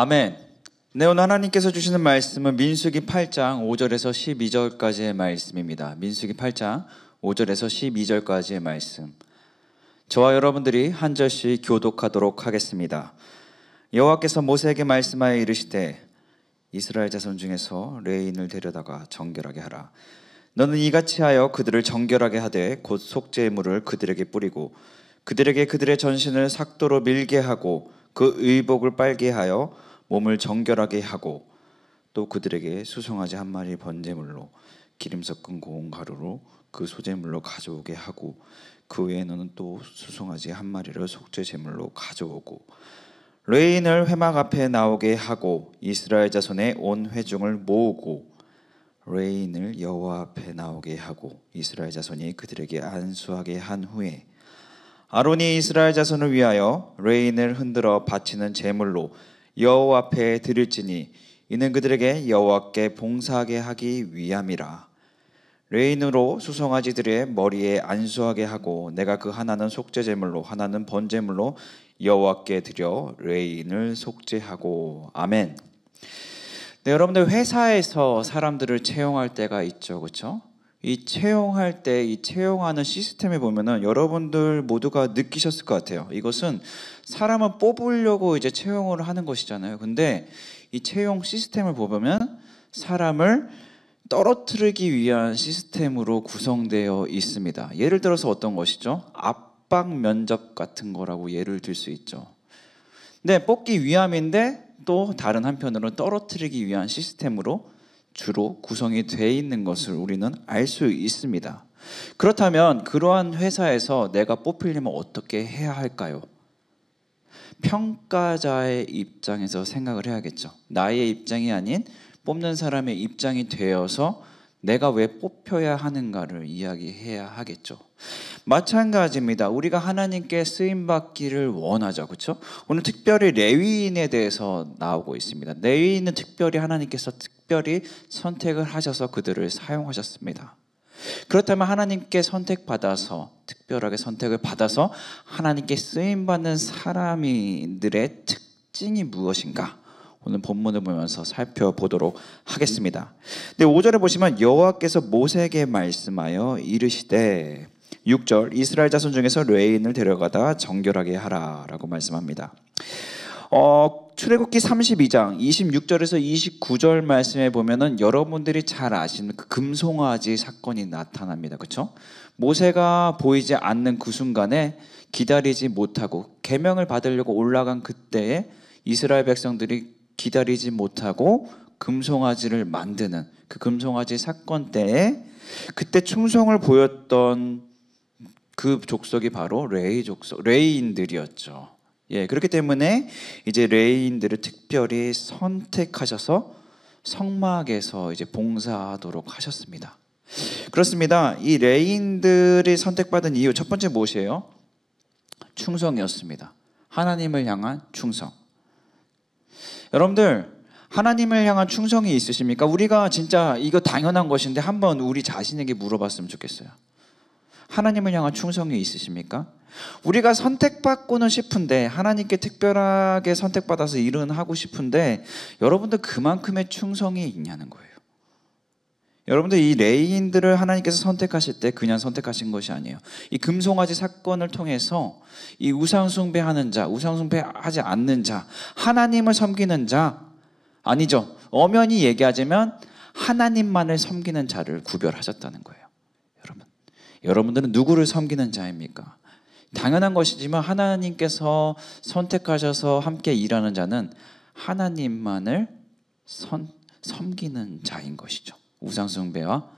아멘. 네, 오늘 하나님께서 주시는 말씀은 민수기 8장 5절에서 12절까지의 말씀입니다. 민수기 8장 5절에서 12절까지의 말씀. 저와 여러분들이 한 절씩 교독하도록 하겠습니다. 여호와께서 모세에게 말씀하여 이르시되 이스라엘 자손 중에서 레인을 데려다가 정결하게 하라. 너는 이같이 하여 그들을 정결하게 하되 곧 속죄의 물을 그들에게 뿌리고 그들에게 그들의 전신을 삭도로 밀게 하고 그 의복을 빨게 하여 몸을 정결하게 하고 또 그들에게 수송아지 한 마리 번제물로 기름 섞은 고운 가루로 그 소제물로 가져오게 하고 그 외에 너는 또 수송아지 한 마리를 속죄 제물로 가져오고 레인을 회막 앞에 나오게 하고 이스라엘 자손의 온 회중을 모으고 레인을 여호와 앞에 나오게 하고 이스라엘 자손이 그들에게 안수하게 한 후에 아론이 이스라엘 자손을 위하여 레인을 흔들어 바치는 제물로 여호와 앞에 드릴지니 이는 그들에게 여호와께 봉사하게 하기 위함이라. 레인으로 수송아지들의 머리에 안수하게 하고 내가 그 하나는 속죄 제물로 하나는 번제물로 여호와께 드려 레인을 속죄하고. 아멘. 네, 여러분들 회사에서 사람들을 채용할 때가 있죠, 그렇죠? 이 채용할 때 이 채용하는 시스템에 보면은 여러분들 모두가 느끼셨을 것 같아요. 이것은 사람을 뽑으려고 이제 채용을 하는 것이잖아요. 근데 이 채용 시스템을 보면 사람을 떨어뜨리기 위한 시스템으로 구성되어 있습니다. 예를 들어서 어떤 것이죠? 압박 면접 같은 거라고 예를 들 수 있죠. 네, 뽑기 위함인데 또 다른 한편으로는 떨어뜨리기 위한 시스템으로 주로 구성이 되어 있는 것을 우리는 알 수 있습니다. 그렇다면 그러한 회사에서 내가 뽑히려면 어떻게 해야 할까요? 평가자의 입장에서 생각을 해야겠죠. 나의 입장이 아닌 뽑는 사람의 입장이 되어서 내가 왜 뽑혀야 하는가를 이야기해야 하겠죠. 마찬가지입니다. 우리가 하나님께 쓰임받기를 원하죠, 그렇죠? 오늘 특별히 레위인에 대해서 나오고 있습니다. 레위인은 특별히 하나님께서 특별히 선택을 하셔서 그들을 사용하셨습니다. 그렇다면 하나님께 선택받아서 특별하게 선택을 받아서 하나님께 쓰임받는 사람들의 특징이 무엇인가? 오늘 본문을 보면서 살펴보도록 하겠습니다. 네, 5절에 보시면 여호와께서 모세에게 말씀하여 이르시되 6절 이스라엘 자손 중에서 레인을 데려가다 정결하게 하라 라고 말씀합니다. 출애굽기 32장 26절에서 29절 말씀에 보면은 여러분들이 잘 아시는 그 금송아지 사건이 나타납니다. 그렇죠? 모세가 보이지 않는 그 순간에 기다리지 못하고 계명을 받으려고 올라간 그때에 이스라엘 백성들이 기다리지 못하고 금송아지를 만드는 그 금송아지 사건 때에 그때 충성을 보였던 그 족속이 바로 레위 족속, 레위인들이었죠. 예, 그렇기 때문에 이제 레위인들을 특별히 선택하셔서 성막에서 이제 봉사하도록 하셨습니다. 그렇습니다. 이 레위인들이 선택받은 이유 첫 번째 무엇이에요? 충성이었습니다. 하나님을 향한 충성. 여러분들 하나님을 향한 충성이 있으십니까? 우리가 진짜 이거 당연한 것인데 한번 우리 자신에게 물어봤으면 좋겠어요. 하나님을 향한 충성이 있으십니까? 우리가 선택받고는 싶은데, 하나님께 특별하게 선택받아서 일은 하고 싶은데 여러분들 그만큼의 충성이 있냐는 거예요. 여러분들 이 레위인들을 하나님께서 선택하실 때 그냥 선택하신 것이 아니에요. 이 금송아지 사건을 통해서 이 우상숭배하는 자, 우상숭배하지 않는 자, 하나님을 섬기는 자, 아니죠, 엄연히 얘기하자면 하나님만을 섬기는 자를 구별하셨다는 거예요. 여러분들은 누구를 섬기는 자입니까? 당연한 것이지만 하나님께서 선택하셔서 함께 일하는 자는 하나님만을 섬기는 자인 것이죠. 우상숭배와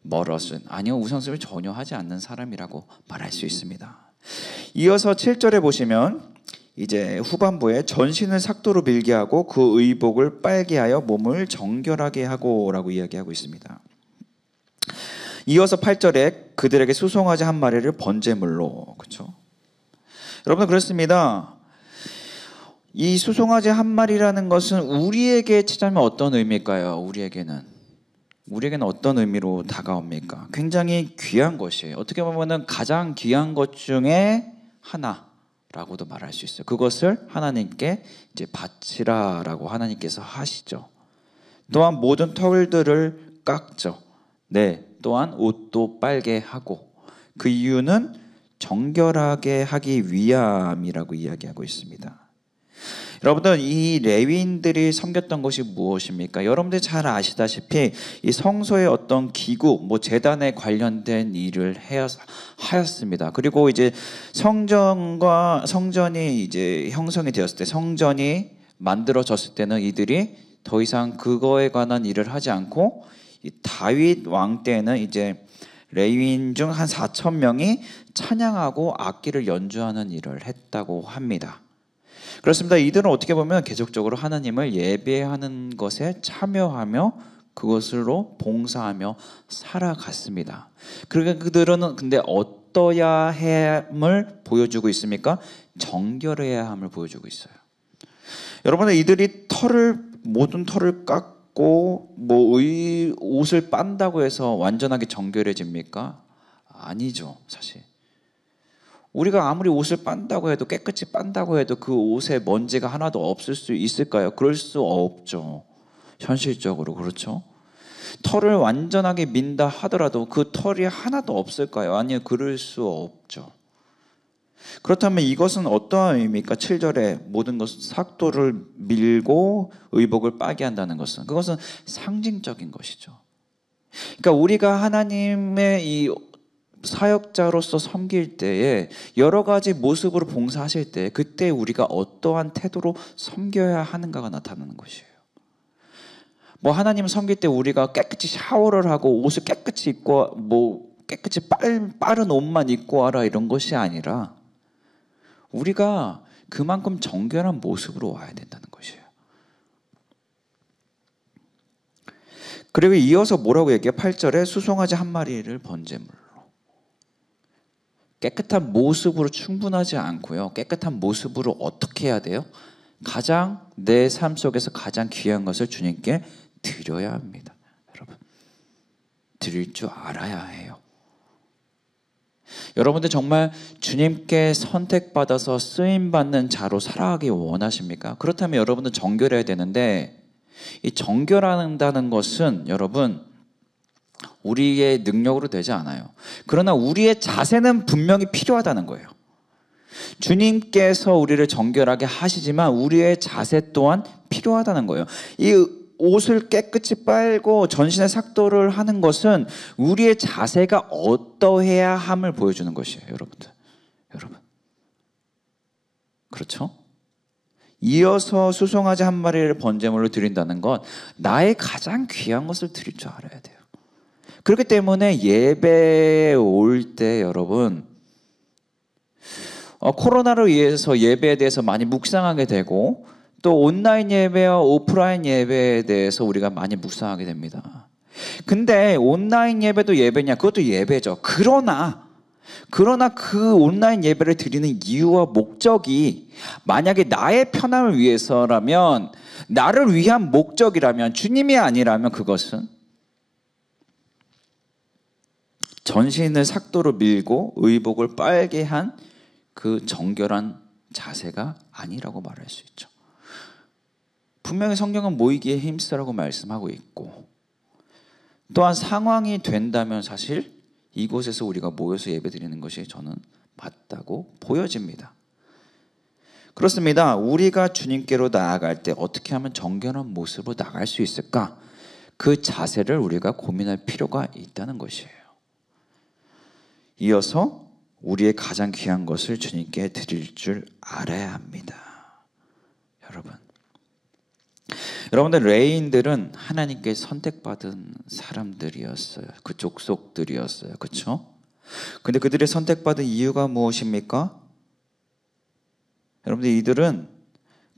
멀어진, 아니요, 우상숭배 전혀 하지 않는 사람이라고 말할 수 있습니다. 이어서 7절에 보시면 이제 후반부에 전신을 삭도로 밀게 하고 그 의복을 빨게 하여 몸을 정결하게 하고 라고 이야기하고 있습니다. 이어서 8절에 그들에게 수송아지 한 마리를 번제물로, 그렇죠? 여러분 그렇습니다. 이 수송아지 한 마리라는 것은 우리에게 치자면 어떤 의미일까요? 우리에게는 어떤 의미로 다가옵니까? 굉장히 귀한 것이에요. 어떻게 보면 가장 귀한 것 중에 하나라고도 말할 수 있어요. 그것을 하나님께 이제 바치라라고 하나님께서 하시죠. 또한 모든 털들을 깎죠. 네, 또한 옷도 빨게 하고, 그 이유는 정결하게 하기 위함이라고 이야기하고 있습니다. 여러분들 이 레위인들이 섬겼던 것이 무엇입니까? 여러분들 잘 아시다시피 이 성소의 어떤 기구, 제단에 관련된 일을 하였습니다. 그리고 이제 성전이 이제 형성이 되었을 때, 성전이 만들어졌을 때는 이들이 더 이상 그거에 관한 일을 하지 않고, 이 다윗 왕 때는 이제 레위인 중 한 4,000명이 찬양하고 악기를 연주하는 일을 했다고 합니다. 그렇습니다. 이들은 어떻게 보면 계속적으로 하나님을 예배하는 것에 참여하며 그것으로 봉사하며 살아갔습니다. 그러니까 그들은 근데 어떠야 함을 보여주고 있습니까? 정결해야 함을 보여주고 있어요. 여러분, 이들이 모든 털을 깎고 옷을 빤다고 해서 완전하게 정결해집니까? 아니죠, 사실. 우리가 아무리 옷을 빤다고 해도, 깨끗이 빤다고 해도 그 옷에 먼지가 하나도 없을 수 있을까요? 그럴 수 없죠. 현실적으로. 그렇죠? 털을 완전하게 민다 하더라도 그 털이 하나도 없을까요? 아니요, 그럴 수 없죠. 그렇다면 이것은 어떠한 의미입니까? 7절에 모든 것은 삭도를 밀고 의복을 빠게 한다는 것은, 그것은 상징적인 것이죠. 그러니까 우리가 하나님의 이 사역자로서 섬길 때에 여러 가지 모습으로 봉사하실 때, 그때 우리가 어떠한 태도로 섬겨야 하는가가 나타나는 것이에요. 하나님을 섬길 때 우리가 깨끗이 샤워를 하고 옷을 깨끗이 입고 깨끗이 빠른 옷만 입고 와라 이런 것이 아니라, 우리가 그만큼 정결한 모습으로 와야 된다는 것이에요. 그리고 이어서 뭐라고 얘기해요? 8절에 수송아지 한 마리를 번제물로. 깨끗한 모습으로 충분하지 않고요, 깨끗한 모습으로 어떻게 해야 돼요? 내 삶 속에서 가장 귀한 것을 주님께 드려야 합니다. 여러분, 드릴 줄 알아야 해요. 여러분들 정말 주님께 선택받아서 쓰임받는 자로 살아가기 원하십니까? 그렇다면 여러분은 정결해야 되는데, 이 정결한다는 것은 여러분 우리의 능력으로 되지 않아요. 그러나 우리의 자세는 분명히 필요하다는 거예요. 주님께서 우리를 정결하게 하시지만 우리의 자세 또한 필요하다는 거예요. 이 옷을 깨끗이 빨고 전신에 삭도를 하는 것은 우리의 자세가 어떠해야 함을 보여주는 것이에요. 여러분 그렇죠? 이어서 수송아지 한 마리를 번제물로 드린다는 건 나의 가장 귀한 것을 드릴 줄 알아야 돼요. 그렇기 때문에 예배에 올 때 여러분, 코로나로 인해서 예배에 대해서 많이 묵상하게 되고, 또 온라인 예배와 오프라인 예배에 대해서 우리가 많이 묵상하게 됩니다. 근데 온라인 예배도 예배냐? 그것도 예배죠. 그러나 그 온라인 예배를 드리는 이유와 목적이 만약에 나의 편함을 위해서라면, 나를 위한 목적이라면, 주님이 아니라면 그것은 전신을 삭도로 밀고 의복을 빨게 한 그 정결한 자세가 아니라고 말할 수 있죠. 분명히 성경은 모이기에 힘쓰라고 말씀하고 있고, 또한 상황이 된다면 사실 이곳에서 우리가 모여서 예배드리는 것이 저는 맞다고 보여집니다. 그렇습니다. 우리가 주님께로 나아갈 때 어떻게 하면 정결한 모습으로 나갈 수 있을까? 그 자세를 우리가 고민할 필요가 있다는 것이에요. 이어서 우리의 가장 귀한 것을 주님께 드릴 줄 알아야 합니다. 여러분들 레위인들은 하나님께 선택받은 사람들이었어요. 그 족속들이었어요. 그렇죠? 근데 그들이 선택받은 이유가 무엇입니까? 여러분들 이들은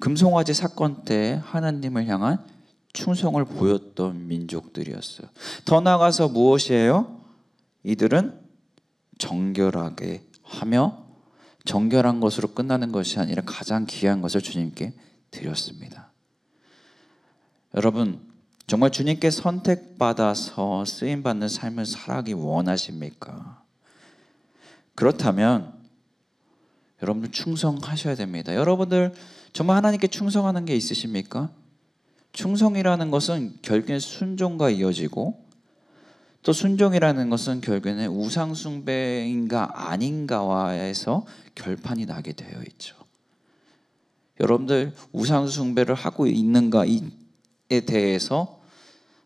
금송아지 사건 때 하나님을 향한 충성을 보였던 민족들이었어요. 더 나아가서 무엇이에요? 이들은 정결하게 하며 정결한 것으로 끝나는 것이 아니라 가장 귀한 것을 주님께 드렸습니다. 여러분, 정말 주님께 선택받아서 쓰임받는 삶을 살아가기 원하십니까? 그렇다면 여러분들 충성하셔야 됩니다. 여러분들 정말 하나님께 충성하는 게 있으십니까? 충성이라는 것은 결국엔 순종과 이어지고, 또 순종이라는 것은 결국에는 우상 숭배인가 아닌가와에서 결판이 나게 되어 있죠. 여러분들 우상 숭배를 하고 있는가에 대해서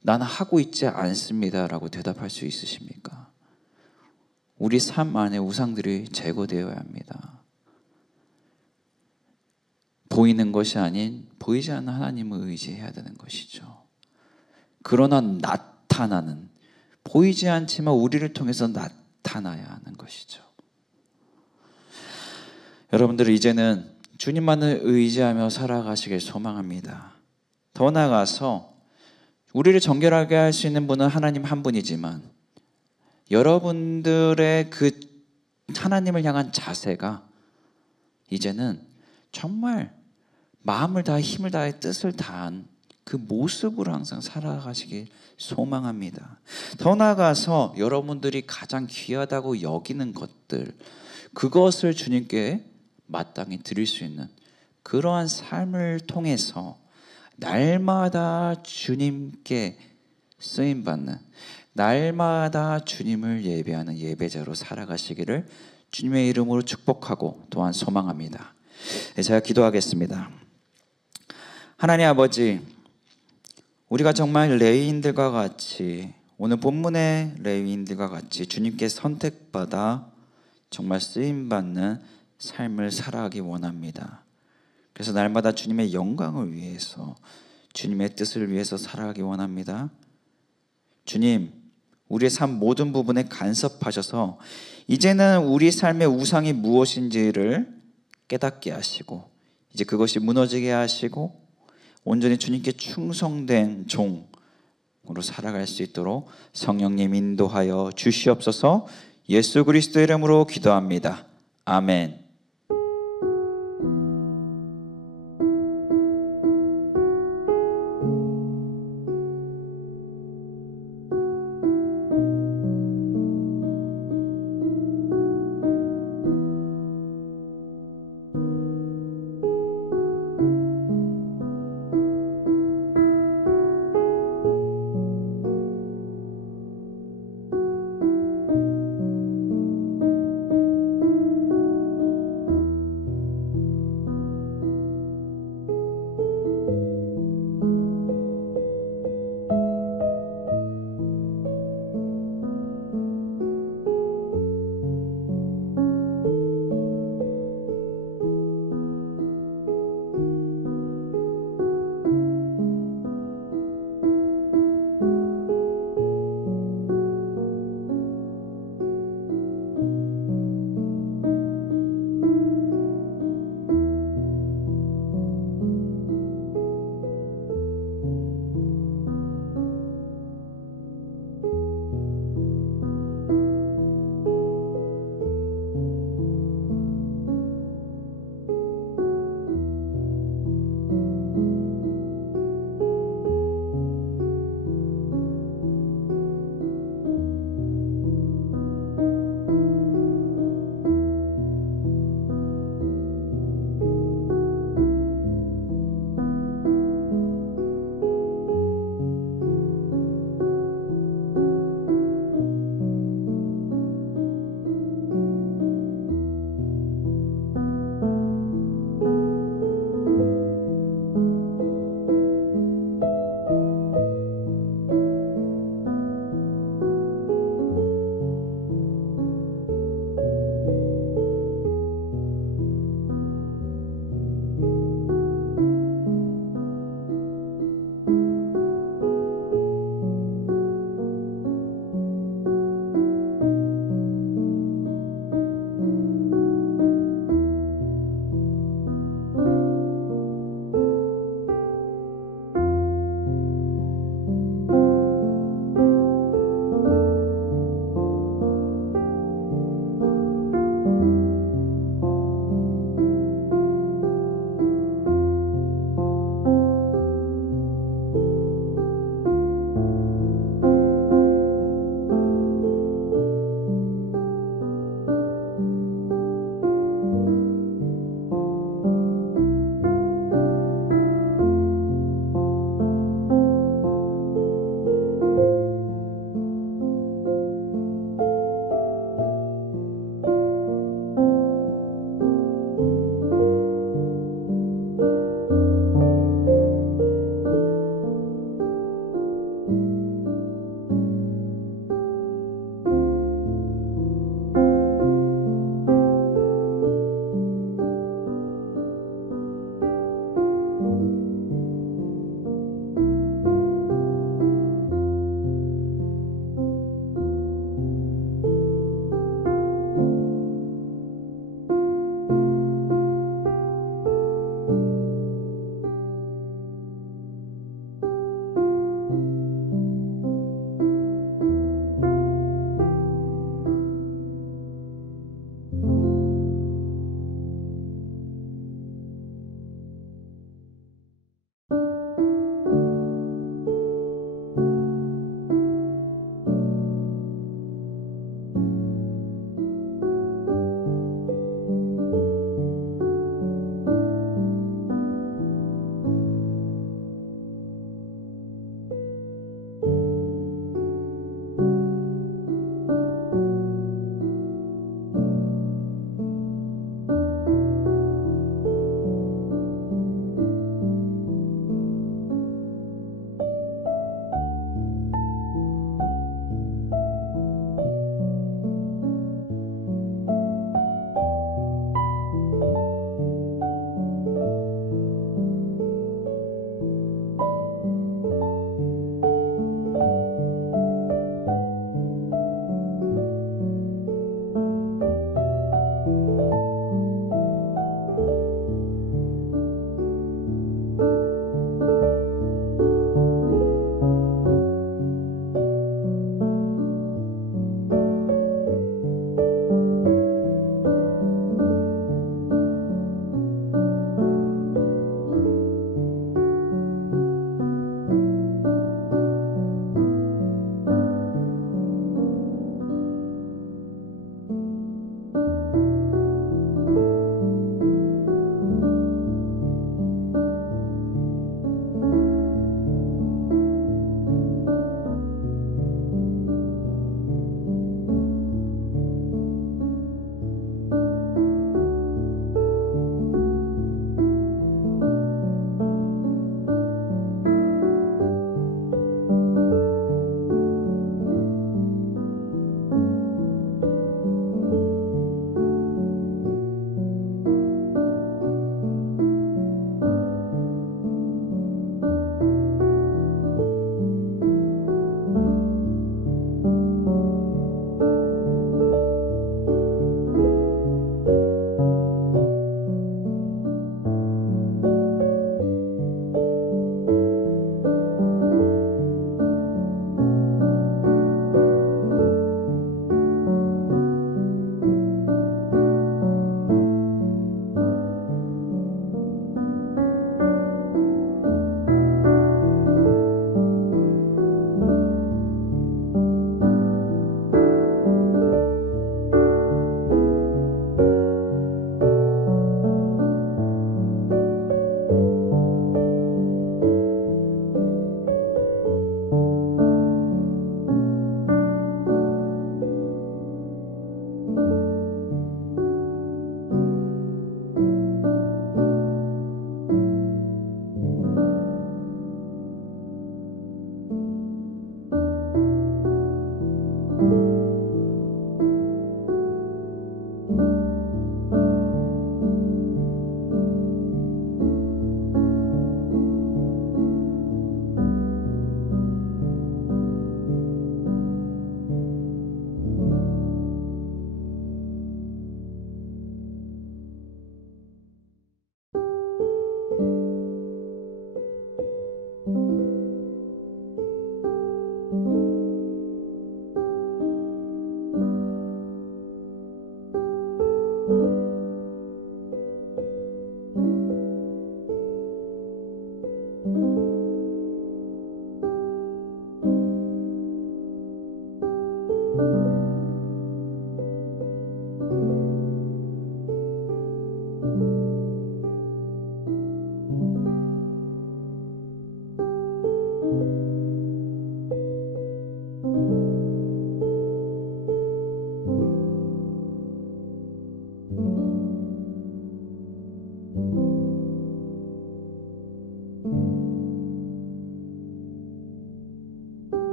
나는 하고 있지 않습니다라고 대답할 수 있으십니까? 우리 삶 안에 우상들이 제거되어야 합니다. 보이는 것이 아닌 보이지 않는 하나님을 의지해야 되는 것이죠. 그러나 나타나는, 보이지 않지만 우리를 통해서 나타나야 하는 것이죠. 여러분들 이제는 주님만을 의지하며 살아가시길 소망합니다. 더 나아가서 우리를 정결하게 할 수 있는 분은 하나님 한 분이지만, 여러분들의 그 하나님을 향한 자세가 이제는 정말 마음을 다해 힘을 다해 뜻을 다한 그 모습으로 항상 살아가시길 소망합니다. 더 나아가서 여러분들이 가장 귀하다고 여기는 것들, 그것을 주님께 마땅히 드릴 수 있는 그러한 삶을 통해서 날마다 주님께 쓰임받는, 날마다 주님을 예배하는 예배자로 살아가시기를 주님의 이름으로 축복하고 또한 소망합니다. 제가 기도하겠습니다. 하나님 아버지, 우리가 정말 레위인들과 같이, 오늘 본문의 레위인들과 같이 주님께 선택받아 정말 쓰임받는 삶을 살아가기 원합니다. 그래서 날마다 주님의 영광을 위해서, 주님의 뜻을 위해서 살아가기 원합니다. 주님, 우리의 삶 모든 부분에 간섭하셔서 이제는 우리 삶의 우상이 무엇인지를 깨닫게 하시고, 이제 그것이 무너지게 하시고 온전히 주님께 충성된 종으로 살아갈 수 있도록 성령님 인도하여 주시옵소서. 예수 그리스도 이름으로 기도합니다. 아멘.